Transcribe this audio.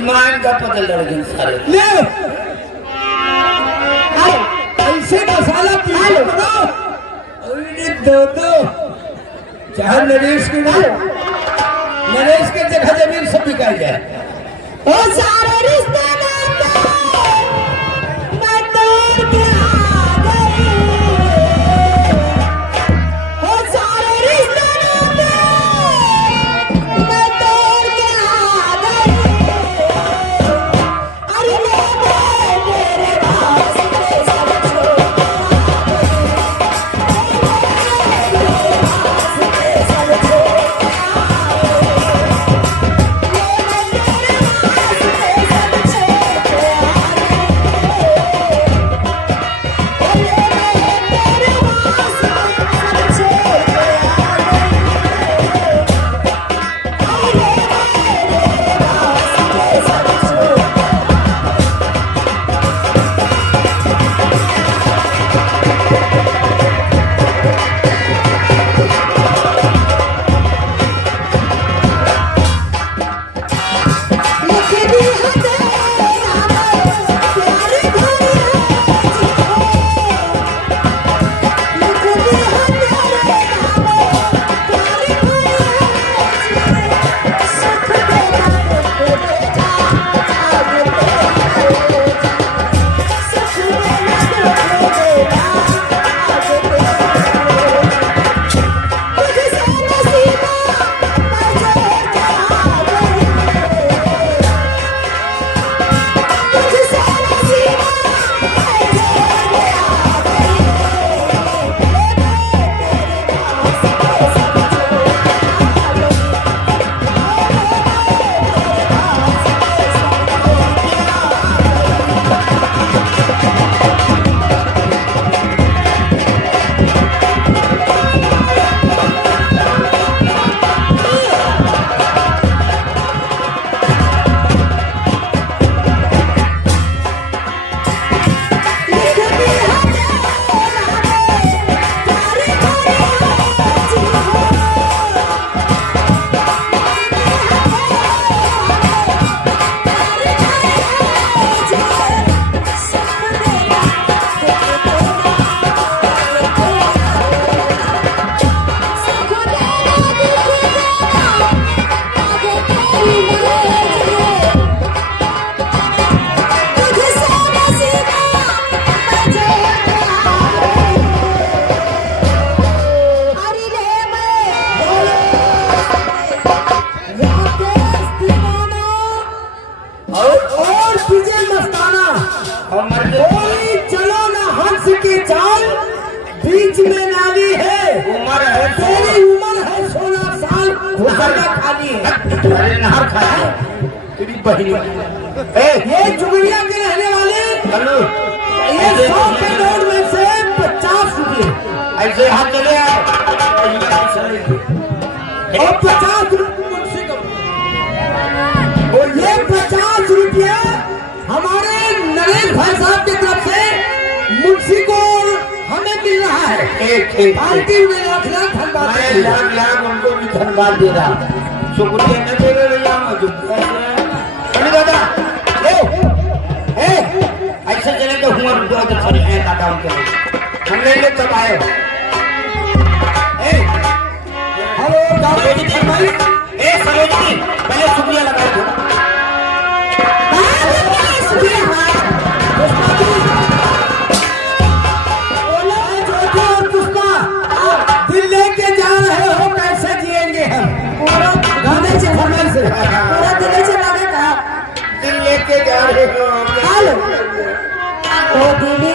ईमान का पता लड़ गया सारे ले ऐसे मसाला पीस बनाओ अरे दो चाहे नरेश के जगह जमीन सब बिका जाए ओ सारे रिश्ते मैं तोड़ के आ गई ओ सारे रिश्ते मैं तोड़ के आ गई अरे मेरे वास्ते सब छोड़ सब छोड़ चलो ना हंस की चाल बीच में नाली है उम्र है तेरी उम्र है 16 साल घुसरना खाली है अरे नहर खाया है तेरी बहनी ये चुगलिया के रहने वाले हेलो ये 100 के नोट में से 50 रुपये ऐसे हाथ चले आओ और 50 रुपये और ये 50 रुपये हमारे नरेश भाई साहब की तरफ से मुंशी को हमें मिल रहा है एक पार्टी में लाख धन्यवाद मैं लाख उनको भी धन्यवाद दे रहा शुक्रिया न दे रहे अरे दादा ऐसे चले तो हुआ रुपया तो सॉरी है दादा उनके लिए हम ले ले तब आए हेलो दादा भाई सरोजनी पहले शुक्रिया लगाओ थोड़ा दिल लेके जा रहे हो कैसे जिएंगे हम पूरा गाने से फरमान से पूरा दिल से गाने का दिल लेके जा रहे हो हेलो ओ दिल